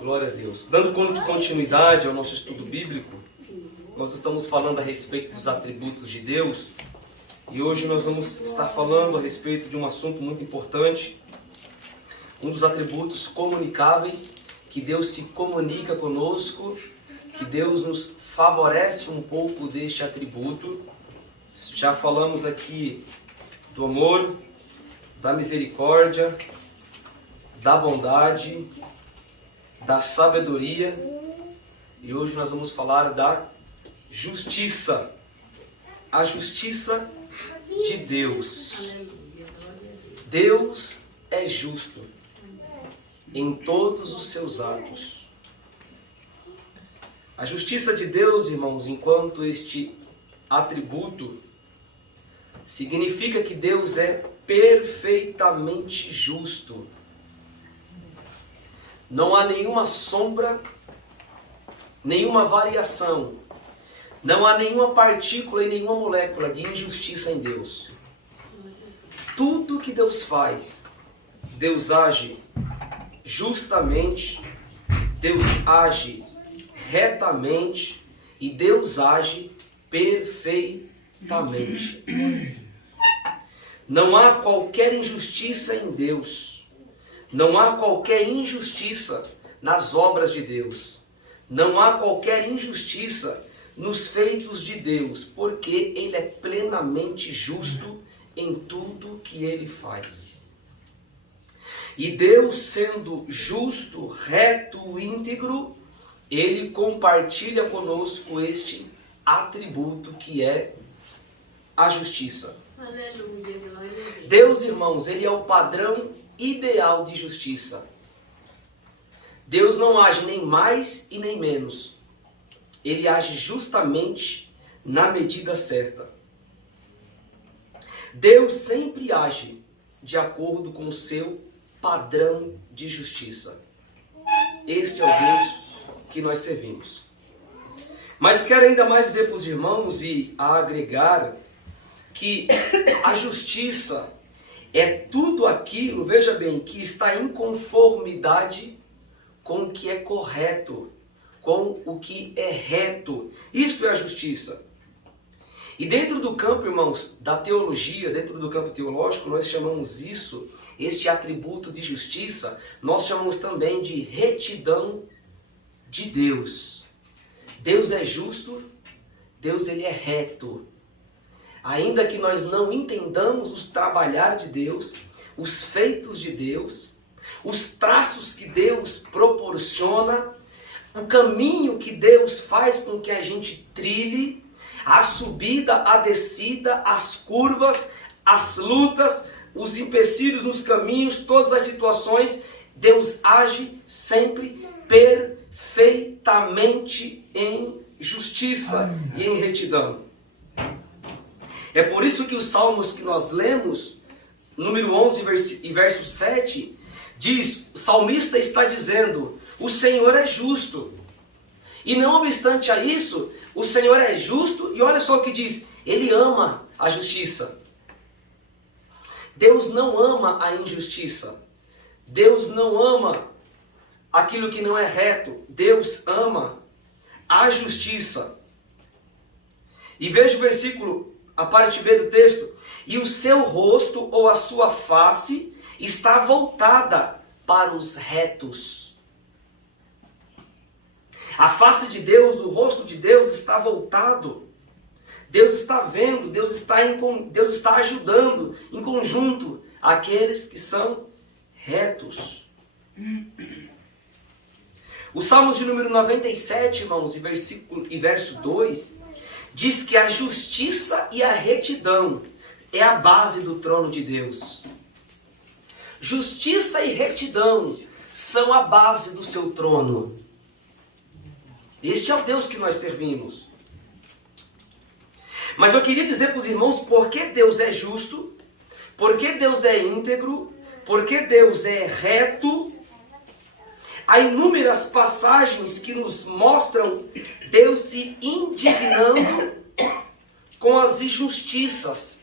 Glória a Deus. Dando continuidade ao nosso estudo bíblico, nós estamos falando a respeito dos atributos de Deus. E hoje nós vamos estar falando a respeito de um assunto muito importante. Um dos atributos comunicáveis, que Deus se comunica conosco, que Deus nos favorece um pouco deste atributo. Já falamos aqui do amor, da misericórdia, da bondade, da sabedoria, e hoje nós vamos falar da justiça. A justiça de Deus. Deus é justo em todos os seus atos. A justiça de Deus, irmãos, enquanto este atributo, significa que Deus é perfeitamente justo. Não há nenhuma sombra, nenhuma variação, não há nenhuma partícula e nenhuma molécula de injustiça em Deus. Tudo que Deus faz, Deus age justamente, Deus age retamente e Deus age perfeitamente. Não há qualquer injustiça em Deus. Não há qualquer injustiça nas obras de Deus. Não há qualquer injustiça nos feitos de Deus, porque Ele é plenamente justo em tudo que Ele faz. E Deus, sendo justo, reto, íntegro, Ele compartilha conosco este atributo que é a justiça. Aleluia, glória a Deus. Deus, irmãos, Ele é o padrão ideal de justiça. Deus não age nem mais e nem menos. Ele age justamente na medida certa. Deus sempre age de acordo com o seu padrão de justiça. Este é o Deus que nós servimos. Mas quero ainda mais dizer para os irmãos e agregar que a justiça é tudo aquilo, veja bem, que está em conformidade com o que é correto, com o que é reto. Isto é a justiça. E dentro do campo, irmãos, da teologia, dentro do campo teológico, nós chamamos isso, este atributo de justiça, nós chamamos também de retidão de Deus. Deus é justo, Deus ele é reto. Ainda que nós não entendamos os trabalhar de Deus, os feitos de Deus, os traços que Deus proporciona, o caminho que Deus faz com que a gente trilhe, a subida, a descida, as curvas, as lutas, os empecilhos nos caminhos, todas as situações, Deus age sempre perfeitamente em justiça e em retidão. É por isso que os salmos que nós lemos, número 11 e verso 7, diz, o salmista está dizendo, o Senhor é justo. E não obstante a isso, o Senhor é justo, e olha só o que diz, Ele ama a justiça. Deus não ama a injustiça. Deus não ama aquilo que não é reto. Deus ama a justiça. E veja o versículo, a parte B do texto, e o seu rosto ou a sua face está voltada para os retos. A face de Deus, o rosto de Deus está voltado. Deus está vendo, Deus está ajudando em conjunto aqueles que são retos. O Salmos de número 97, irmãos, e verso 2, diz que a justiça e a retidão é a base do trono de Deus. Justiça e retidão são a base do seu trono. Este é o Deus que nós servimos. Mas eu queria dizer para os irmãos por que Deus é justo, por que Deus é íntegro, por que Deus é reto. Há inúmeras passagens que nos mostram Deus se indignando com as injustiças.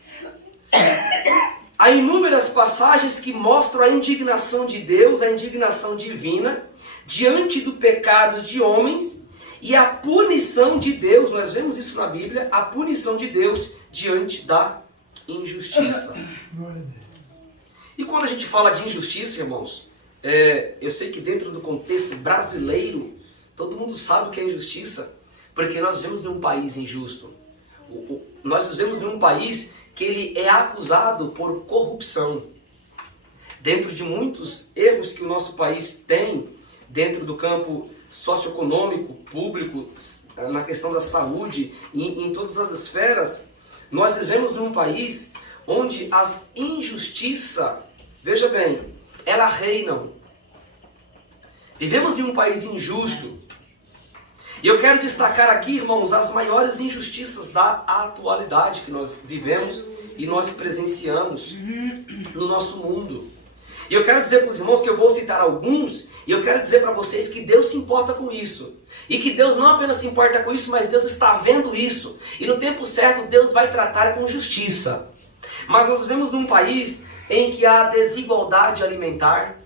Há inúmeras passagens que mostram a indignação de Deus, a indignação divina, diante do pecado de homens e a punição de Deus, nós vemos isso na Bíblia, a punição de Deus diante da injustiça. E quando a gente fala de injustiça, irmãos, eu sei que dentro do contexto brasileiro, todo mundo sabe o que é injustiça, porque nós vivemos num país injusto. Nós vivemos num país que ele é acusado por corrupção. Dentro de muitos erros que o nosso país tem, dentro do campo socioeconômico, público, na questão da saúde, em todas as esferas, nós vivemos num país onde as injustiças, veja bem, elas reinam. Vivemos em um país injusto. E eu quero destacar aqui, irmãos, as maiores injustiças da atualidade que nós vivemos e nós presenciamos no nosso mundo. E eu quero dizer para os irmãos que eu vou citar alguns, e eu quero dizer para vocês que Deus se importa com isso. E que Deus não apenas se importa com isso, mas Deus está vendo isso. E no tempo certo, Deus vai tratar com justiça. Mas nós vivemos num país em que há desigualdade alimentar,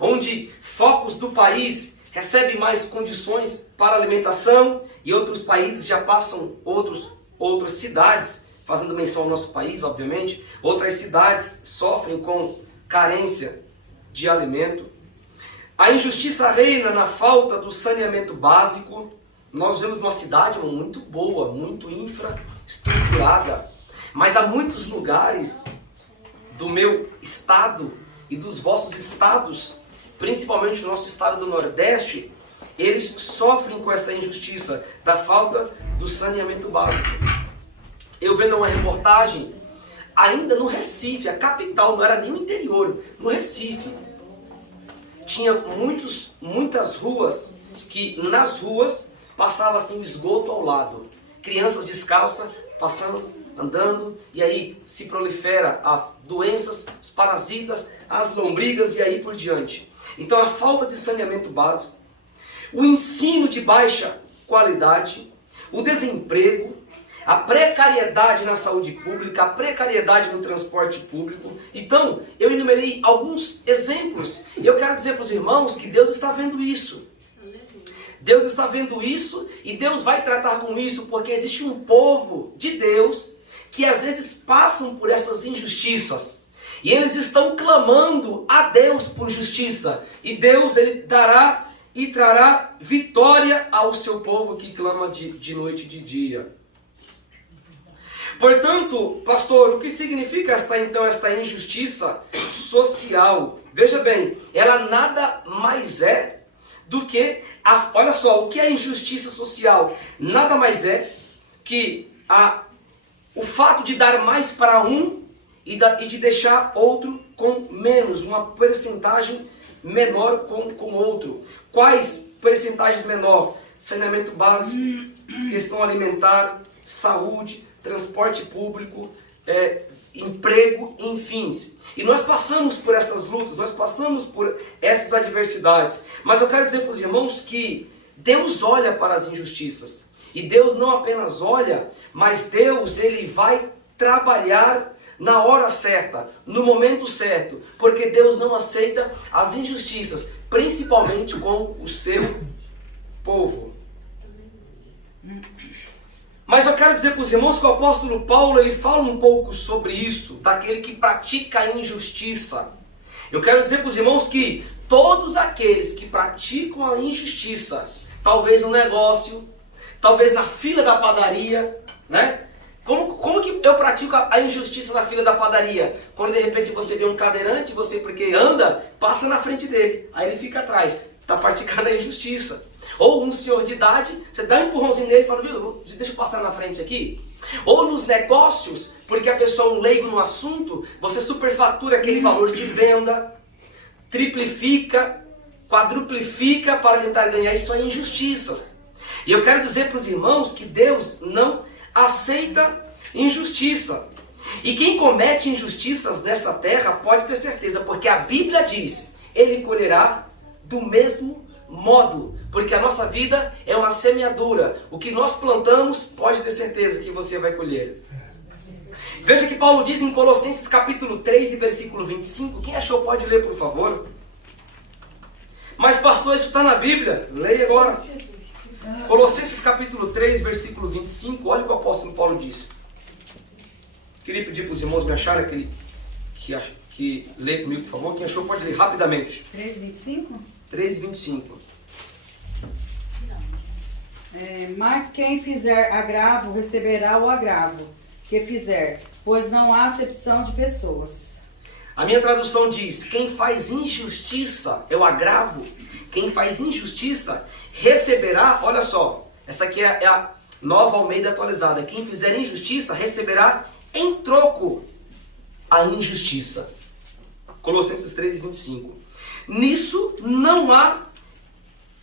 onde focos do país recebem mais condições para alimentação e outros países já passam, outras cidades, fazendo menção ao nosso país, obviamente, outras cidades sofrem com carência de alimento. A injustiça reina na falta do saneamento básico. Nós vemos uma cidade muito boa, muito infraestruturada, mas há muitos lugares do meu estado e dos vossos estados, principalmente o nosso estado do Nordeste, eles sofrem com essa injustiça da falta do saneamento básico. Eu vendo uma reportagem, ainda no Recife, a capital, não era nem o interior, no Recife, tinha muitas ruas, que nas ruas passava assim o esgoto ao lado. Crianças descalças passando, andando, e aí se prolifera as doenças, os parasitas, as lombrigas e aí por diante. Então a falta de saneamento básico, o ensino de baixa qualidade, o desemprego, a precariedade na saúde pública, a precariedade no transporte público. Então, eu enumerei alguns exemplos. E eu quero dizer para os irmãos que Deus está vendo isso. Deus está vendo isso e Deus vai tratar com isso, porque existe um povo de Deus que às vezes passam por essas injustiças. E eles estão clamando a Deus por justiça. E Deus, ele dará e trará vitória ao seu povo que clama de noite e de dia. Portanto, pastor, o que significa esta injustiça social? Veja bem, ela nada mais é do que, olha só, o que é injustiça social? Nada mais é que o fato de dar mais para um e de deixar outro com menos, uma percentagem menor com outro. Quais percentagens menor? Saneamento básico, questão alimentar, saúde, transporte público, emprego, enfim. E nós passamos por essas lutas, nós passamos por essas adversidades. Mas eu quero dizer para os irmãos que Deus olha para as injustiças. E Deus não apenas olha, mas Deus, ele vai trabalhar na hora certa, no momento certo. Porque Deus não aceita as injustiças, principalmente com o seu povo. Mas eu quero dizer para os irmãos que o apóstolo Paulo, ele fala um pouco sobre isso, daquele que pratica a injustiça. Eu quero dizer para os irmãos que todos aqueles que praticam a injustiça, talvez no negócio, talvez na fila da padaria, né? Como que eu pratico a injustiça na fila da padaria? Quando de repente você vê um cadeirante, você porque anda, passa na frente dele, aí ele fica atrás, está praticando a injustiça. Ou um senhor de idade, você dá um empurrãozinho nele e fala, viu, deixa eu passar na frente aqui. Ou nos negócios, porque a pessoa é um leigo no assunto, você superfatura aquele valor de venda, triplifica, quadruplifica para tentar ganhar. Isso são injustiças. E eu quero dizer para os irmãos que Deus não aceita injustiça. E quem comete injustiças nessa terra pode ter certeza, porque a Bíblia diz, ele colherá do mesmo modo, porque a nossa vida é uma semeadura. O que nós plantamos, pode ter certeza que você vai colher. Veja que Paulo diz em Colossenses capítulo 3 e versículo 25. Quem achou pode ler, por favor. Mas pastor, isso está na Bíblia. Leia agora. Colossenses capítulo 3, versículo 25. Olha o que o apóstolo Paulo disse. Queria pedir para os irmãos me acharem aquele que lê comigo, por favor. Quem achou pode ler rapidamente. 3:25? 3:25. Mas quem fizer agravo receberá o agravo que fizer, pois não há acepção de pessoas. A minha tradução diz: quem faz injustiça é o agravo. Quem faz injustiça receberá, olha só, essa aqui é a Nova Almeida atualizada. Quem fizer injustiça receberá em troco a injustiça. Colossenses 3:25. Nisso não há,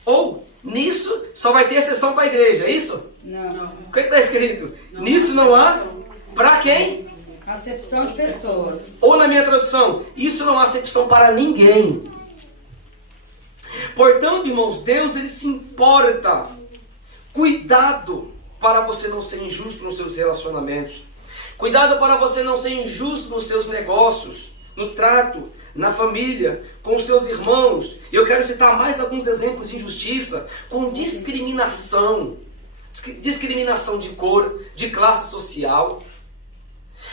ou nisso só vai ter exceção para a igreja, é isso? Não. O que está escrito? Nisso não há para quem? Acepção de pessoas. Ou na minha tradução, isso não há acepção para ninguém. Portanto, irmãos, Deus ele se importa. Cuidado para você não ser injusto nos seus relacionamentos. Cuidado para você não ser injusto nos seus negócios, no trato, na família, com os seus irmãos. Eu quero citar mais alguns exemplos de injustiça, com discriminação. Discriminação de cor, de classe social.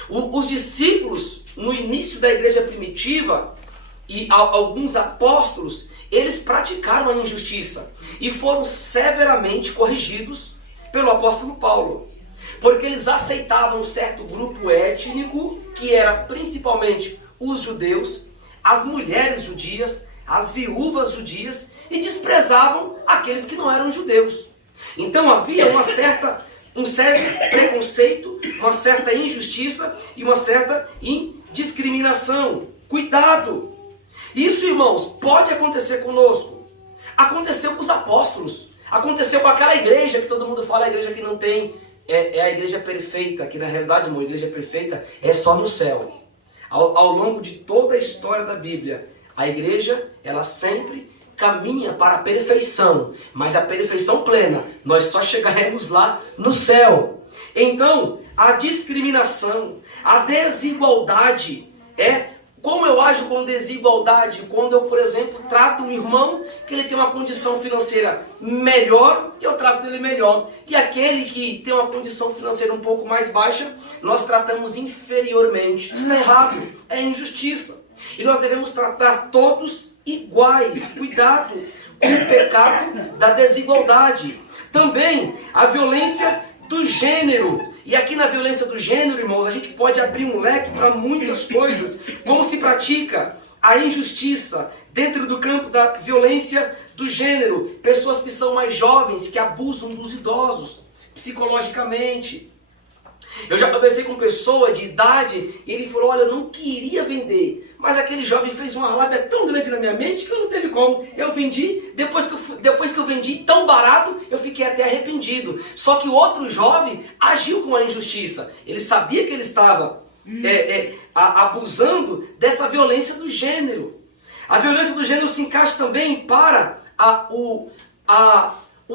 Os discípulos, no início da igreja primitiva, e alguns apóstolos, eles praticaram a injustiça e foram severamente corrigidos pelo apóstolo Paulo. Porque eles aceitavam um certo grupo étnico, que era principalmente os judeus, as mulheres judias, as viúvas judias, e desprezavam aqueles que não eram judeus. Então havia um certo preconceito, uma certa injustiça e uma certa discriminação. Cuidado! Isso, irmãos, pode acontecer conosco. Aconteceu com os apóstolos. Aconteceu com aquela igreja que todo mundo fala, a igreja que não tem, é a igreja perfeita, que na realidade, irmão, a igreja perfeita é só no céu. Ao longo de toda a história da Bíblia, a igreja, ela sempre caminha para a perfeição, mas a perfeição plena, nós só chegaremos lá no céu. Então, a discriminação, a desigualdade, como eu ajo com desigualdade? Quando eu, por exemplo, trato um irmão que ele tem uma condição financeira melhor, eu trato ele melhor. E aquele que tem uma condição financeira um pouco mais baixa, nós tratamos inferiormente. Isso está errado, é injustiça. E nós devemos tratar todos iguais. Cuidado com o pecado da desigualdade. Também a violência do gênero. E aqui na violência do gênero, irmãos, a gente pode abrir um leque para muitas coisas. Como se pratica a injustiça dentro do campo da violência do gênero. Pessoas que são mais jovens, que abusam dos idosos psicologicamente. Eu já conversei com pessoa de idade e ele falou: olha, eu não queria vender, mas aquele jovem fez uma lábia tão grande na minha mente que eu não teve como. Eu vendi, depois que eu vendi tão barato, eu fiquei até arrependido. Só que o outro jovem agiu com a injustiça. Ele sabia que ele estava abusando dessa violência do gênero. A violência do gênero se encaixa também para o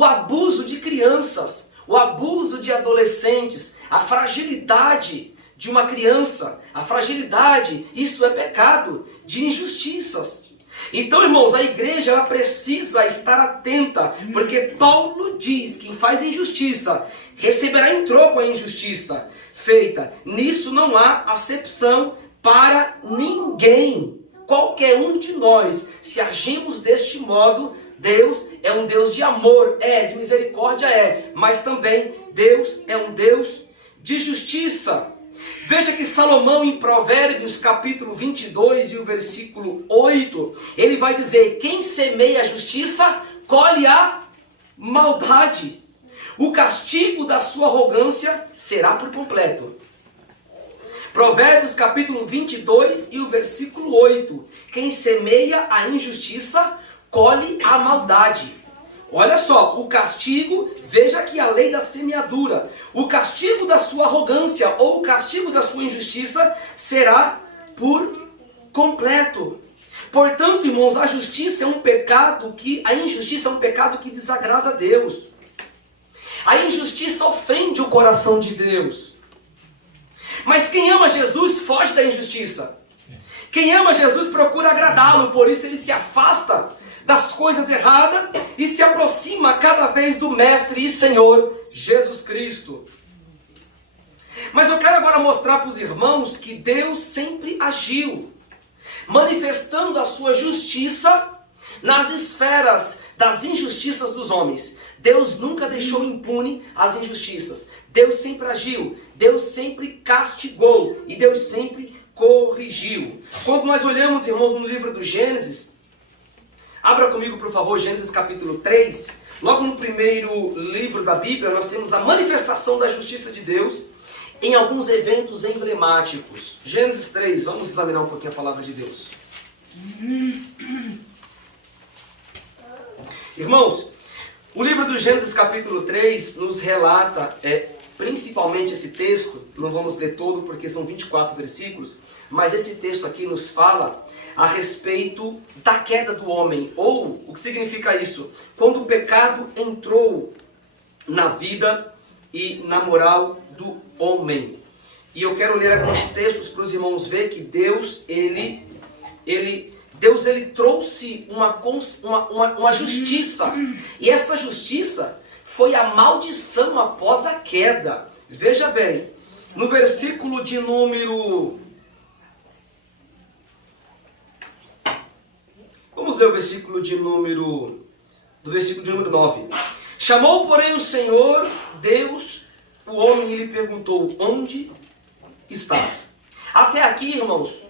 abuso de crianças, o abuso de adolescentes, a fragilidade de uma criança, a fragilidade, isso é pecado de injustiças. Então, irmãos, a igreja ela precisa estar atenta, porque Paulo diz que quem faz injustiça receberá em troco a injustiça feita. Nisso não há acepção para ninguém. Qualquer um de nós, se agimos deste modo, Deus é um Deus de amor, de misericórdia, mas também Deus é um Deus de justiça. Veja que Salomão em Provérbios capítulo 22 e o versículo 8, ele vai dizer: quem semeia a justiça, colhe a maldade. O castigo da sua arrogância será por completo. Provérbios capítulo 22 e o versículo 8. Quem semeia a injustiça, colhe a maldade. Olha só, o castigo, veja aqui a lei da semeadura. O castigo da sua arrogância ou o castigo da sua injustiça será por completo. Portanto, irmãos, a injustiça é um pecado que desagrada a Deus. A injustiça ofende o coração de Deus. Mas quem ama Jesus foge da injustiça. Quem ama Jesus procura agradá-lo, por isso ele se afasta das coisas erradas e se aproxima cada vez do Mestre e Senhor Jesus Cristo. Mas eu quero agora mostrar para os irmãos que Deus sempre agiu, manifestando a sua justiça nas esferas das injustiças dos homens. Deus nunca deixou impune as injustiças. Deus sempre agiu, Deus sempre castigou e Deus sempre corrigiu. Quando nós olhamos, irmãos, no livro do Gênesis, abra comigo, por favor, Gênesis capítulo 3. Logo no primeiro livro da Bíblia, nós temos a manifestação da justiça de Deus em alguns eventos emblemáticos. Gênesis 3, vamos examinar um pouquinho a palavra de Deus. Irmãos, o livro do Gênesis capítulo 3 nos relata, principalmente esse texto, não vamos ler todo porque são 24 versículos, mas esse texto aqui nos fala a respeito da queda do homem, ou o que significa isso? Quando o pecado entrou na vida e na moral do homem. E eu quero ler alguns textos para os irmãos ver que Deus, ele trouxe uma justiça. E essa justiça foi a maldição após a queda. Veja bem, no versículo de número... Vamos ler o versículo de número 9. Chamou, porém, o Senhor Deus o homem e lhe perguntou: onde estás? Até aqui, irmãos,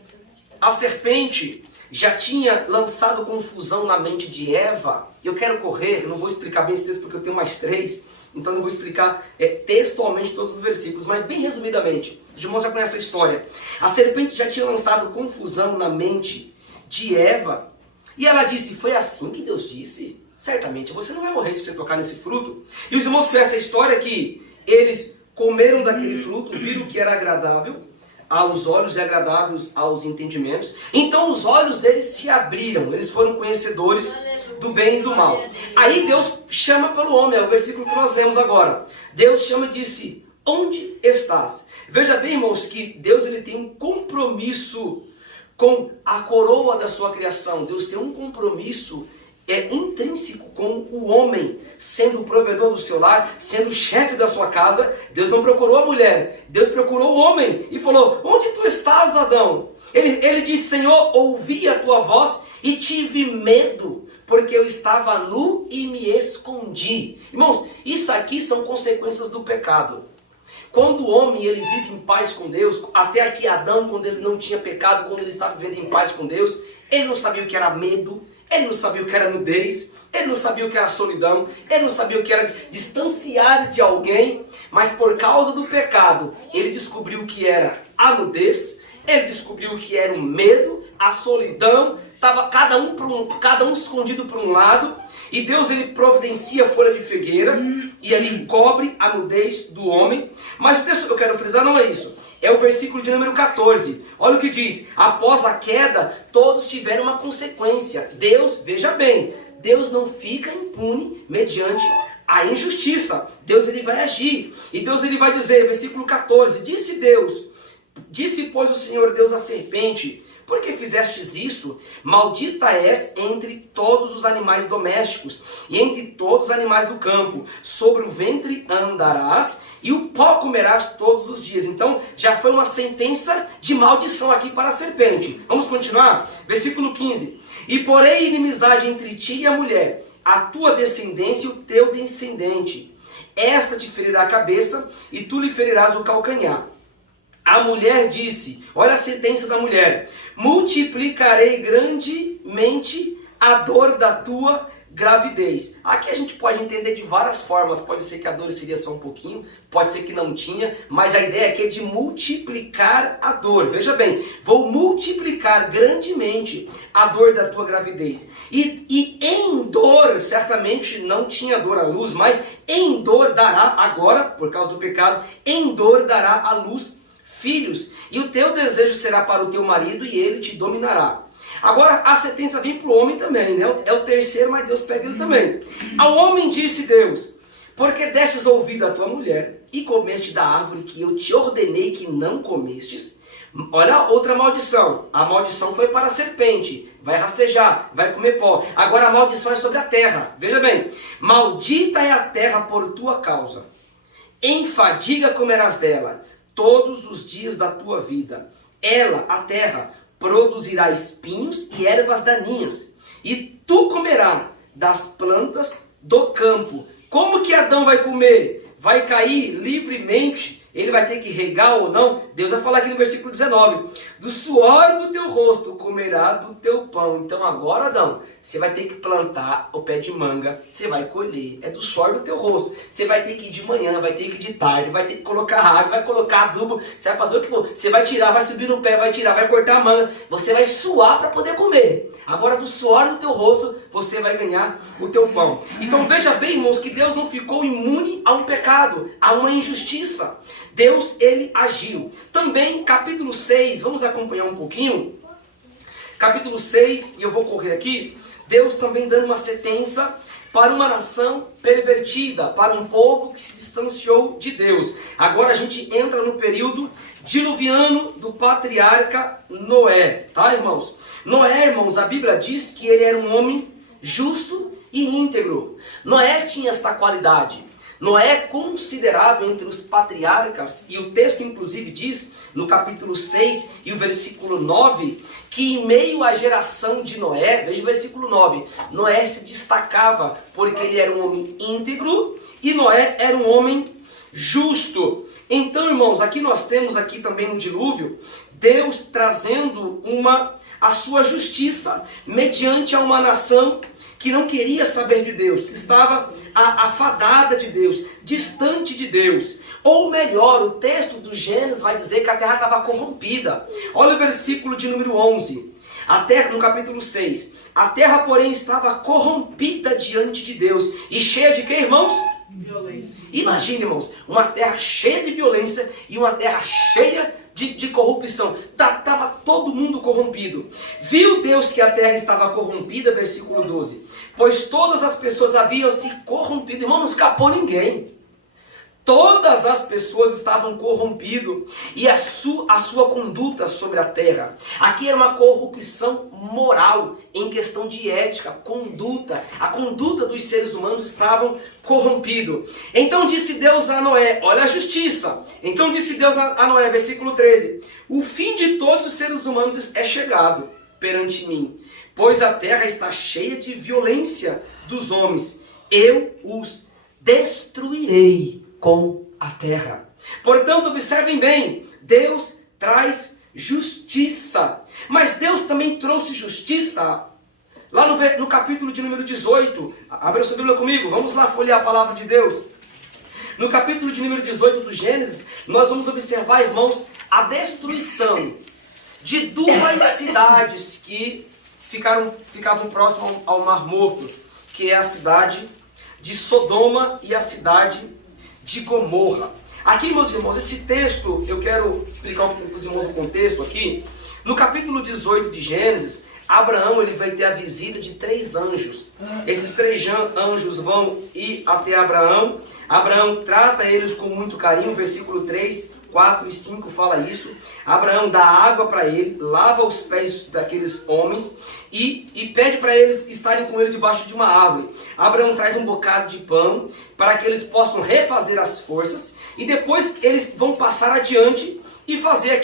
a serpente já tinha lançado confusão na mente de Eva. Eu quero correr, não vou explicar bem esse texto porque eu tenho mais 3, então não vou explicar textualmente todos os versículos, mas bem resumidamente, os irmãos já conhecem a história. A serpente já tinha lançado confusão na mente de Eva, e ela disse: foi assim que Deus disse? Certamente você não vai morrer se você tocar nesse fruto. E os irmãos conhecem a história que eles comeram daquele fruto, viram que era agradável aos olhos e agradáveis aos entendimentos. Então os olhos deles se abriram, eles foram conhecedores do bem e do mal. Aí Deus chama pelo homem, é o versículo que nós lemos agora. Deus chama e disse: onde estás? Veja bem, irmãos, que Deus ele tem um compromisso com a coroa da sua criação. Deus tem um compromisso intrínseco com o homem, sendo o provedor do seu lar, sendo o chefe da sua casa. Deus não procurou a mulher, Deus procurou o homem e falou: onde tu estás, Adão? Ele disse: Senhor, ouvi a tua voz e tive medo, porque eu estava nu e me escondi. Irmãos, isso aqui são consequências do pecado. Quando o homem ele vive em paz com Deus, até aqui Adão, quando ele não tinha pecado, quando ele estava vivendo em paz com Deus, ele não sabia o que era medo, ele não sabia o que era nudez, ele não sabia o que era solidão, ele não sabia o que era distanciar de alguém, mas por causa do pecado, ele descobriu o que era a nudez, ele descobriu o que era o medo, a solidão, estava cada um escondido por um lado, e Deus ele providencia folha de figueiras, e ele cobre a nudez do homem. Mas o texto que eu quero frisar não é isso. É o versículo de número 14. Olha o que diz: após a queda, todos tiveram uma consequência. Deus, veja bem, Deus não fica impune mediante a injustiça. Deus ele vai agir. E Deus ele vai dizer, versículo 14, disse pois o Senhor Deus à serpente: por que fizestes isso? Maldita és entre todos os animais domésticos e entre todos os animais do campo. Sobre o ventre andarás e o pó comerás todos os dias. Então já foi uma sentença de maldição aqui para a serpente. Vamos continuar? Versículo 15. E porém inimizade entre ti e a mulher, a tua descendência e o teu descendente. Esta te ferirá a cabeça e tu lhe ferirás o calcanhar. A mulher disse, olha a sentença da mulher: multiplicarei grandemente a dor da tua gravidez. Aqui a gente pode entender de várias formas. Pode ser que a dor seria só um pouquinho, pode ser que não tinha, mas a ideia aqui é de multiplicar a dor. Veja bem, vou multiplicar grandemente a dor da tua gravidez. E em dor, certamente não tinha dor à luz, mas em dor dará agora, por causa do pecado, em dor dará à luz filhos, e o teu desejo será para o teu marido e ele te dominará. Agora a sentença vem para o homem também, né? É o terceiro, mas Deus pega ele também. Ao homem disse Deus: porque destes ouvido à tua mulher e comeste da árvore que eu te ordenei que não comestes, Olha outra maldição. A maldição foi para a serpente. Vai rastejar, vai comer pó. Agora a maldição é sobre a terra. Veja bem. Maldita é a terra por tua causa. Em fadiga comerás dela todos os dias da tua vida. Ela, a terra, produzirá espinhos e ervas daninhas. E tu comerás das plantas do campo. Como que Adão vai comer? Vai cair livremente? Ele vai ter que regar ou não? Deus vai falar aqui no versículo 19. Do suor do teu rosto comerá do teu pão. Então agora, Adão, você vai ter que plantar o pé de manga. Você vai colher. É do suor do teu rosto. Você vai ter que ir de manhã, vai ter que ir de tarde, vai ter que colocar água, vai colocar adubo. Você vai fazer o que for. Você vai tirar, vai subir no pé, vai tirar, vai cortar a manga. Você vai suar para poder comer. Agora do suor do teu rosto você vai ganhar o teu pão. Então veja bem, irmãos, que Deus não ficou imune a um pecado, a uma injustiça. Deus, ele agiu. Também, capítulo 6, vamos acompanhar um pouquinho. Capítulo 6, e eu vou correr aqui. Deus também dando uma sentença para uma nação pervertida, para um povo que se distanciou de Deus. Agora a gente entra no período diluviano do patriarca Noé, tá, irmãos? Noé, irmãos, a Bíblia diz que ele era um homem justo e íntegro. Noé tinha esta qualidade. Noé é considerado entre os patriarcas, e o texto inclusive diz, no capítulo 6 e o versículo 9, que em meio à geração de Noé, veja o versículo 9, Noé se destacava porque ele era um homem íntegro e Noé era um homem justo. Então, irmãos, aqui nós temos aqui também no dilúvio, Deus trazendo a sua justiça mediante a uma nação que não queria saber de Deus, que estava afadada de Deus, distante de Deus. Ou melhor, o texto do Gênesis vai dizer que a terra estava corrompida. Olha o versículo de número 11, a terra, no capítulo 6. A terra, porém, estava corrompida diante de Deus. E cheia de quê, irmãos? Violência. Imagine, irmãos, uma terra cheia de violência e uma terra cheia de corrupção. Estava todo mundo corrompido. Viu Deus que a terra estava corrompida, versículo 12. Pois todas as pessoas haviam se corrompido. Irmão, não escapou ninguém. Todas as pessoas estavam corrompidas e a sua conduta sobre a terra. Aqui era uma corrupção moral, em questão de ética, conduta. A conduta dos seres humanos estavam corrompidos. Então disse Deus a Noé, olha a justiça. Então disse Deus a Noé, versículo 13. O fim de todos os seres humanos é chegado perante mim, pois a terra está cheia de violência dos homens. Eu os destruirei com a terra. Portanto, observem bem, Deus traz justiça. Mas Deus também trouxe justiça lá no capítulo de número 18. Abra sua Bíblia comigo, vamos lá folhear a palavra de Deus. No capítulo de número 18 do Gênesis, nós vamos observar, irmãos, a destruição de duas cidades que ficavam próximas ao Mar Morto, que é a cidade de Sodoma e a cidade de Gomorra. Aqui, meus irmãos, esse texto, eu quero explicar um pouco para os irmãos o contexto aqui. No capítulo 18 de Gênesis, Abraão ele vai ter a visita de 3 anjos. Esses 3 anjos vão ir até Abraão. Abraão trata eles com muito carinho. Versículo 3, 4 e 5 fala isso. Abraão dá água para ele, lava os pés daqueles homens e pede para eles estarem com ele debaixo de uma árvore. Abraão traz um bocado de pão para que eles possam refazer as forças e depois eles vão passar adiante e fazer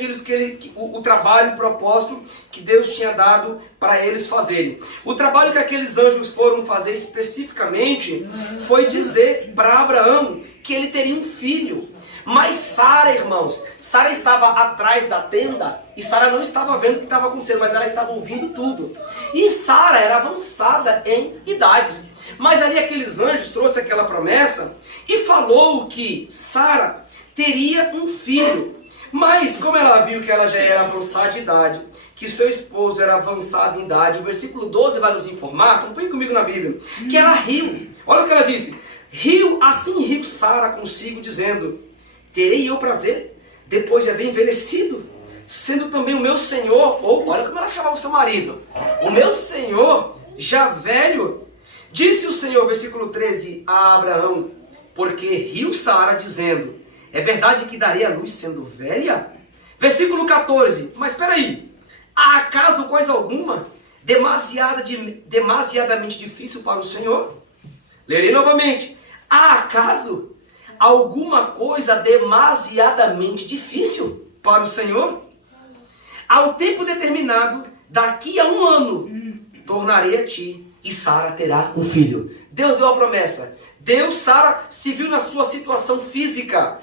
o trabalho, o propósito que Deus tinha dado para eles fazerem. O trabalho que aqueles anjos foram fazer especificamente foi dizer para Abraão que ele teria um filho. Mas Sara, irmãos, Sara estava atrás da tenda e Sara não estava vendo o que estava acontecendo, mas ela estava ouvindo tudo. E Sara era avançada em idades. Mas ali aqueles anjos trouxeram aquela promessa e falou que Sara teria um filho. Mas como ela viu que ela já era avançada de idade, que seu esposo era avançado em idade, o versículo 12 vai nos informar, acompanhe comigo na Bíblia, que ela riu. Olha o que ela disse. Assim riu Sara consigo, dizendo: terei eu prazer, depois de haver envelhecido, sendo também o meu senhor, ou olha como ela chamava o seu marido, o meu senhor já velho. Disse o Senhor, versículo 13, a Abraão, porque riu Sara, dizendo: é verdade que darei a luz sendo velha? Versículo 14. Mas espera aí. Há acaso coisa alguma demasiadamente difícil para o Senhor? Lerei novamente. Há acaso alguma coisa demasiadamente difícil para o Senhor? Ao tempo determinado, daqui a 1 ano, tornarei a ti e Sara terá um filho. Deus deu a promessa. Sara se viu na sua situação física.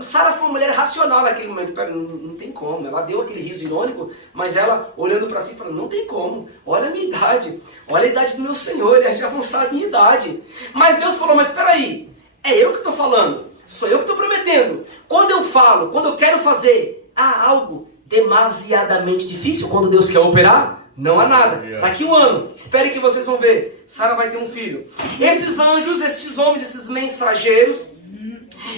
Sara foi uma mulher racional naquele momento. Não tem como. Ela deu aquele riso irônico, mas ela olhando para si falou, não tem como. Olha a minha idade. Olha a idade do meu Senhor. Ele é já avançado em idade. Mas Deus falou, mas espera aí. É eu que estou falando. Sou eu que estou prometendo. Quando eu falo, quando eu quero fazer, há algo demasiadamente difícil. Quando Deus quer operar, não há nada. Daqui 1 ano, espere que vocês vão ver. Sara vai ter um filho. Esses anjos, esses homens, esses mensageiros,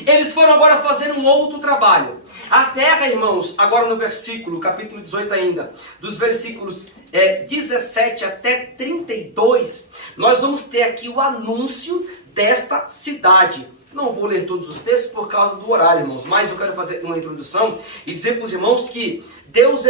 eles foram agora fazer um outro trabalho. A terra, irmãos, agora no versículo, capítulo 18 ainda, dos versículos 17 até 32, nós vamos ter aqui o anúncio desta cidade. Não vou ler todos os textos por causa do horário, irmãos, mas eu quero fazer uma introdução e dizer para os irmãos que Deus,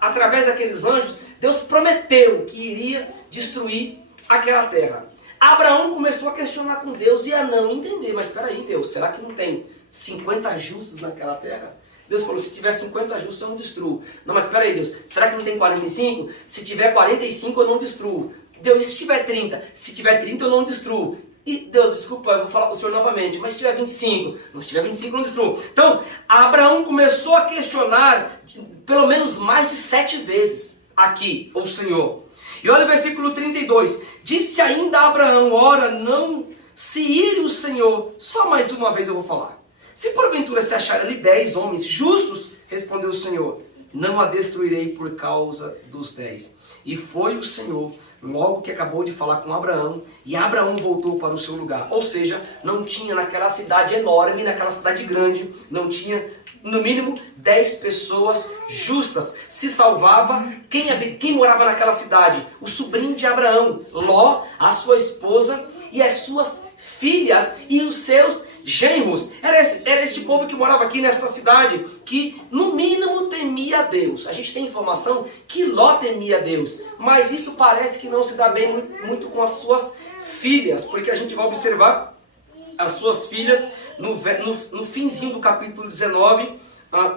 através daqueles anjos, Deus prometeu que iria destruir aquela terra. Abraão começou a questionar com Deus e a não entender, mas espera aí, Deus, será que não tem 50 justos naquela terra? Deus falou, se tiver 50 justos eu não destruo. Não, mas espera aí, Deus, será que não tem 45? Se tiver 45 eu não destruo. Deus, e se tiver 30? Se tiver 30 eu não destruo. E Deus, desculpa, eu vou falar para o Senhor novamente, mas se tiver 25? Não, se tiver 25 eu não destruo. Então, Abraão começou a questionar pelo menos mais de 7 vezes aqui o Senhor. E olha o versículo 32. Disse ainda Abraão, ora, não se ire o Senhor, só mais uma vez eu vou falar. Se porventura se achar ali 10 homens justos, respondeu o Senhor, não a destruirei por causa dos 10. E foi o Senhor, logo que acabou de falar com Abraão, e Abraão voltou para o seu lugar. Ou seja, não tinha naquela cidade enorme, naquela cidade grande, não tinha no mínimo 10 pessoas justas. Se salvava quem morava naquela cidade? O sobrinho de Abraão, Ló, a sua esposa e as suas filhas e os seus genros. Era este povo que morava aqui nesta cidade, que no mínimo temia a Deus. A gente tem informação que Ló temia a Deus, mas isso parece que não se dá bem muito com as suas filhas, porque a gente vai observar as suas filhas no finzinho do capítulo 19,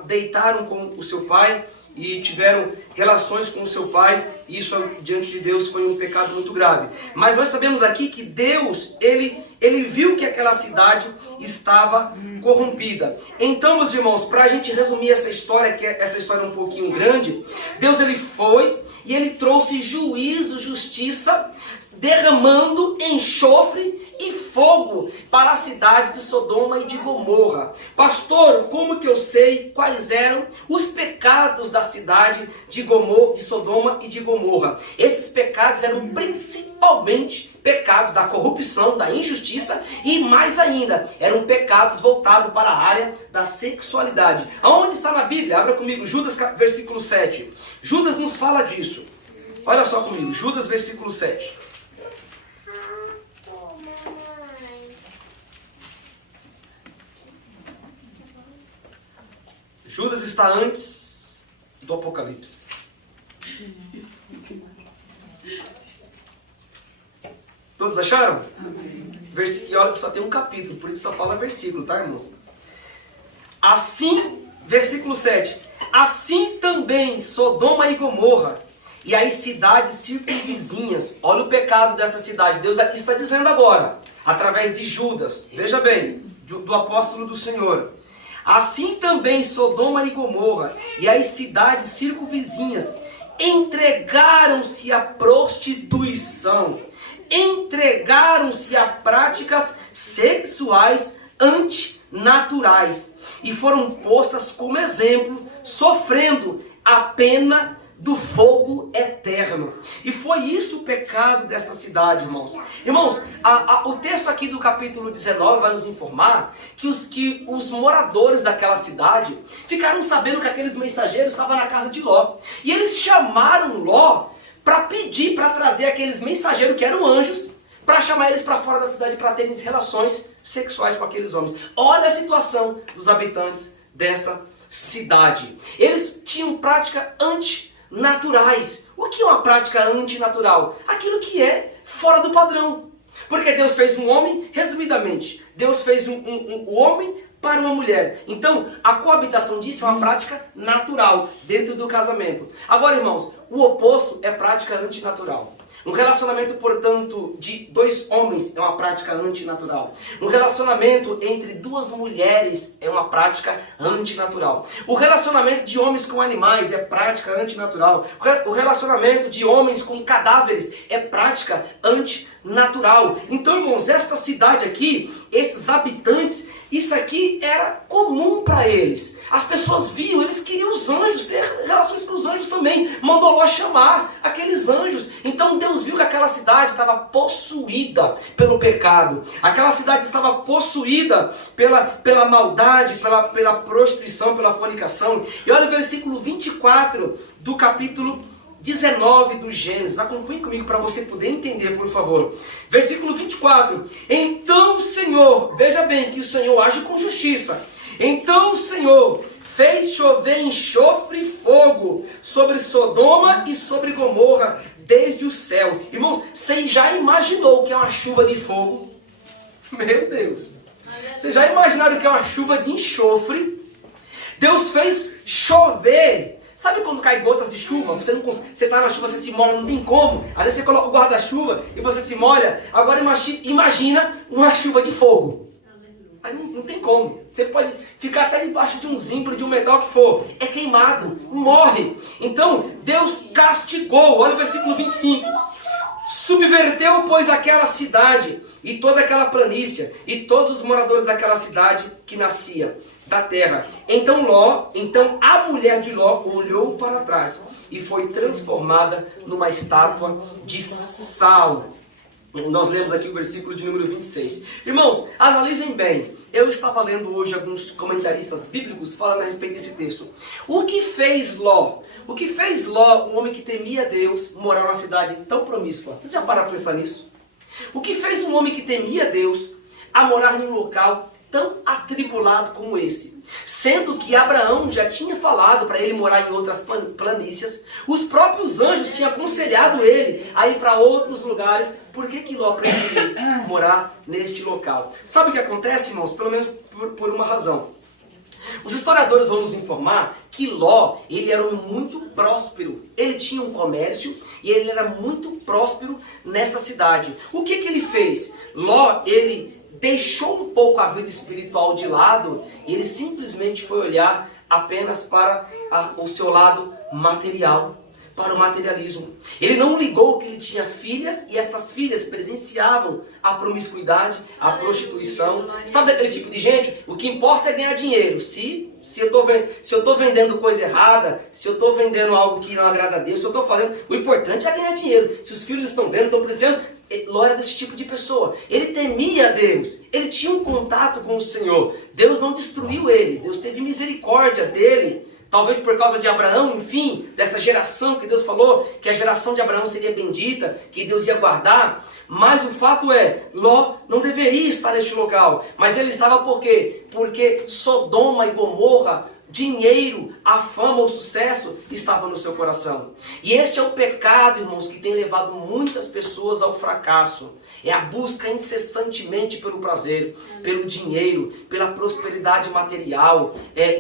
deitaram com o seu pai e tiveram relações com o seu pai. Isso diante de Deus foi um pecado muito grave. Mas nós sabemos aqui que Deus, ele viu que aquela cidade estava corrompida. Então, meus irmãos, para a gente resumir essa história, que essa história é um pouquinho grande, Deus ele foi e ele trouxe juízo, justiça, derramando enxofre e fogo para a cidade de Sodoma e de Gomorra. Pastor, como que eu sei quais eram os pecados da cidade de Sodoma e de Gomorra? Esses pecados eram principalmente pecados da corrupção, da injustiça e mais ainda, eram pecados voltados para a área da sexualidade. Aonde está na Bíblia? Abra comigo, Judas versículo 7. Judas nos fala disso. Olha só comigo, Judas versículo 7. Judas está antes do Apocalipse. Todos acharam? E olha que só tem um capítulo, por isso só fala versículo, tá, irmãos? Assim, versículo 7. Assim também Sodoma e Gomorra e as cidades circunvizinhas. Olha o pecado dessa cidade. Deus aqui está dizendo agora, através de Judas. Veja bem, do apóstolo do Senhor. Assim também Sodoma e Gomorra e as cidades circunvizinhas entregaram-se à prostituição, entregaram-se a práticas sexuais antinaturais e foram postas como exemplo, sofrendo a pena do fogo eterno. E foi isso o pecado desta cidade, irmãos. Irmãos, o texto aqui do capítulo 19 vai nos informar que os moradores daquela cidade ficaram sabendo que aqueles mensageiros estavam na casa de Ló. E eles chamaram Ló para pedir, para trazer aqueles mensageiros que eram anjos, para chamar eles para fora da cidade para terem relações sexuais com aqueles homens. Olha a situação dos habitantes desta cidade. Eles tinham práticas antinaturais. O que é uma prática antinatural? Aquilo que é fora do padrão. Porque Deus fez um homem, resumidamente, Deus fez o homem para uma mulher. Então, a coabitação disso é uma prática natural dentro do casamento. Agora, irmãos, o oposto é prática antinatural. Um relacionamento, portanto, de dois homens é uma prática antinatural. Um relacionamento entre duas mulheres é uma prática antinatural. O relacionamento de homens com animais é prática antinatural. O relacionamento de homens com cadáveres é prática antinatural. Então, irmãos, esta cidade aqui, esses habitantes, isso aqui era comum para eles. As pessoas viam, eles queriam os anjos, ter relações com os anjos também. Mandou Ló chamar aqueles anjos. Então Deus viu que aquela cidade estava possuída pelo pecado. Aquela cidade estava possuída pela maldade, pela prostituição, pela fornicação. E olha o versículo 24 do capítulo 19 do Gênesis. Acompanhe comigo para você poder entender, por favor. Versículo 24. Então o Senhor, veja bem que o Senhor age com justiça. Então o Senhor fez chover enxofre e fogo sobre Sodoma e sobre Gomorra desde o céu. Irmãos, você já imaginou o que é uma chuva de fogo? Meu Deus. Vocês já imaginaram o que é uma chuva de enxofre? Deus fez chover. Sabe quando cai gotas de chuva? Você tá na chuva, você se molha, não tem como. Às vezes você coloca o guarda-chuva e você se molha. Agora imagina uma chuva de fogo. Aí não tem como. Você pode ficar até debaixo de um zimbro, de um metal que for. É queimado, morre. Então Deus castigou. Olha o versículo 25. Subverteu, pois, aquela cidade e toda aquela planície e todos os moradores daquela cidade que nascia da terra. Então a mulher de Ló olhou para trás e foi transformada numa estátua de sal. Nós lemos aqui o versículo de número 26. Irmãos, analisem bem. Eu estava lendo hoje alguns comentaristas bíblicos falando a respeito desse texto. O que fez Ló? O que fez Ló, um homem que temia Deus, morar numa cidade tão promíscua? Vocês já pararam para pensar nisso? O que fez um homem que temia Deus a morar num local tão atribulado como esse? Sendo que Abraão já tinha falado para ele morar em outras planícies, os próprios anjos tinham aconselhado ele a ir para outros lugares. Por que Ló preferiu morar neste local? Sabe o que acontece, irmãos? Pelo menos por uma razão. Os historiadores vão nos informar que Ló, ele era um homem muito próspero. Ele tinha um comércio e ele era muito próspero nesta cidade. O que ele fez? Ló, ele deixou um pouco a vida espiritual de lado e ele simplesmente foi olhar apenas para o seu lado material, para o materialismo. Ele não ligou que ele tinha filhas e estas filhas presenciavam a promiscuidade, a prostituição. Sabe daquele tipo de gente? O que importa é ganhar dinheiro. Se eu estou vendendo coisa errada, se eu estou vendendo algo que não agrada a Deus, se eu estou fazendo, o importante é ganhar dinheiro. Se os filhos estão vendo, estão precisando. Ló era desse tipo de pessoa. Ele temia a Deus. Ele tinha um contato com o Senhor. Deus não destruiu ele. Deus teve misericórdia dele. Talvez por causa de Abraão, enfim, dessa geração que Deus falou, que a geração de Abraão seria bendita, que Deus ia guardar. Mas o fato é, Ló não deveria estar neste local. Mas ele estava por quê? Porque Sodoma e Gomorra, dinheiro, a fama, o sucesso estava no seu coração. E este é o pecado, irmãos, que tem levado muitas pessoas ao fracasso. É a busca incessantemente pelo prazer, pelo dinheiro, pela prosperidade material,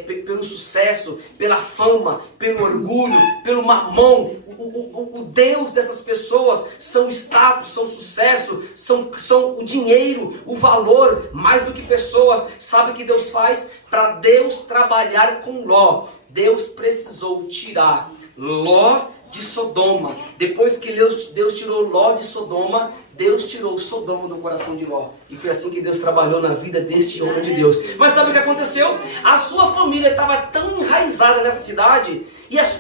pelo sucesso, pela fama, pelo orgulho, pelo mamão. O Deus dessas pessoas são status, são sucesso, são o dinheiro, o valor, mais do que pessoas. Sabe o que Deus faz? Para Deus trabalhar com Ló, Deus precisou tirar Ló de Sodoma. Depois que Deus tirou Ló de Sodoma, Deus tirou Sodoma do coração de Ló. E foi assim que Deus trabalhou na vida deste homem de Deus. Mas sabe o que aconteceu? A sua família estava tão enraizada nessa cidade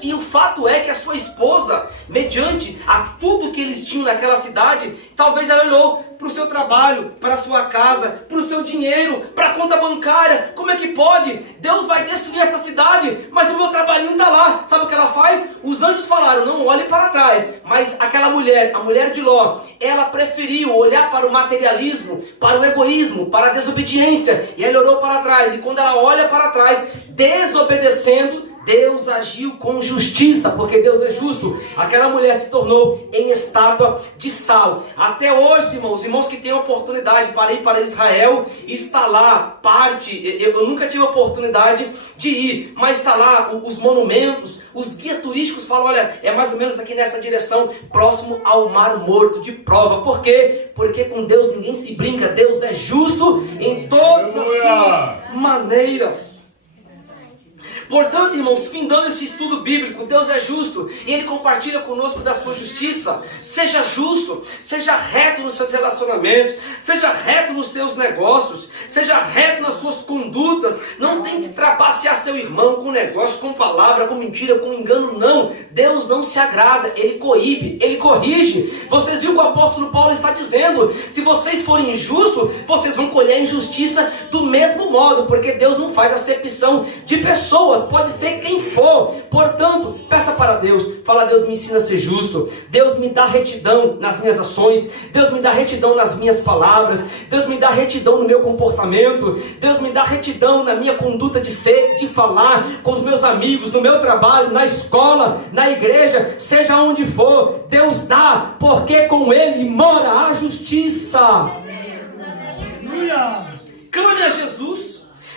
E o fato é que a sua esposa, mediante a tudo que eles tinham naquela cidade, talvez ela olhou para o seu trabalho, para a sua casa, para o seu dinheiro, para a conta bancária. Como é que pode? Deus vai destruir essa cidade, mas o meu trabalhinho está lá. Sabe o que ela faz? Os anjos falaram, não olhe para trás. Mas aquela mulher, a mulher de Ló, ela preferiu olhar para o materialismo, para o egoísmo, para a desobediência. E ela olhou para trás. E quando ela olha para trás, desobedecendo, Deus agiu com justiça, porque Deus é justo. Aquela mulher se tornou em estátua de sal. Até hoje, irmãos que têm oportunidade para ir para Israel, está lá parte, eu nunca tive a oportunidade de ir, mas está lá os monumentos, os guias turísticos falam, olha, é mais ou menos aqui nessa direção, próximo ao Mar Morto, de prova. Por quê? Porque com Deus ninguém se brinca, Deus é justo em todas as suas maneiras. Portanto, irmãos, findando esse estudo bíblico, Deus é justo e Ele compartilha conosco da sua justiça. Seja justo, seja reto nos seus relacionamentos, seja reto nos seus negócios, seja reto nas suas condutas. Não tente trapacear seu irmão com negócio, com palavra, com mentira, com engano, não. Deus não se agrada, Ele coíbe, Ele corrige. Vocês viram que o apóstolo Paulo está dizendo, se vocês forem injustos, vocês vão colher a injustiça do mesmo modo, porque Deus não faz acepção de pessoas. Pode ser quem for. Portanto, peça para Deus. Fala, Deus me ensina a ser justo. Deus me dá retidão nas minhas ações. Deus me dá retidão nas minhas palavras. Deus me dá retidão no meu comportamento. Deus me dá retidão na minha conduta de ser, de falar com os meus amigos, no meu trabalho, na escola, na igreja, seja onde for. Deus dá, porque com Ele mora a justiça. Aleluia! Clame a Jesus.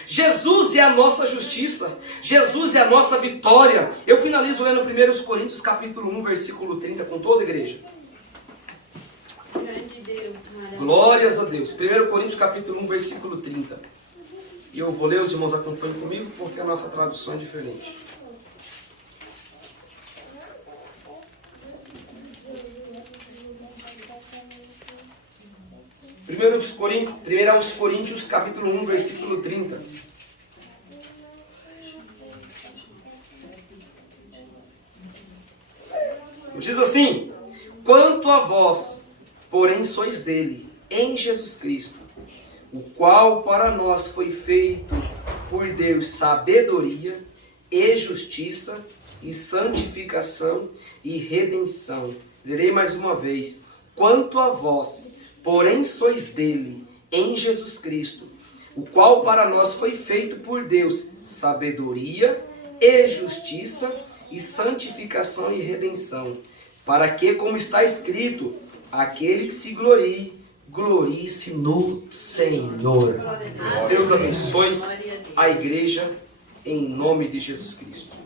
Jesus é a nossa justiça, Jesus é a nossa vitória. Eu finalizo lendo 1 Coríntios capítulo 1, versículo 30, com toda a igreja. Grande Deus, glórias a Deus. 1 Coríntios capítulo 1, versículo 30. E eu vou ler, os irmãos acompanhem comigo, porque a nossa tradução é diferente. Primeiro aos Coríntios, capítulo 1, versículo 30. Diz assim: quanto a vós, porém sois dele, em Jesus Cristo, o qual para nós foi feito por Deus sabedoria e justiça e santificação e redenção. Lerei mais uma vez: quanto a vós, porém sois dele, em Jesus Cristo, o qual para nós foi feito por Deus sabedoria e justiça e santificação e redenção, para que, como está escrito, aquele que se glorie, glorie-se no Senhor. Deus abençoe a igreja em nome de Jesus Cristo.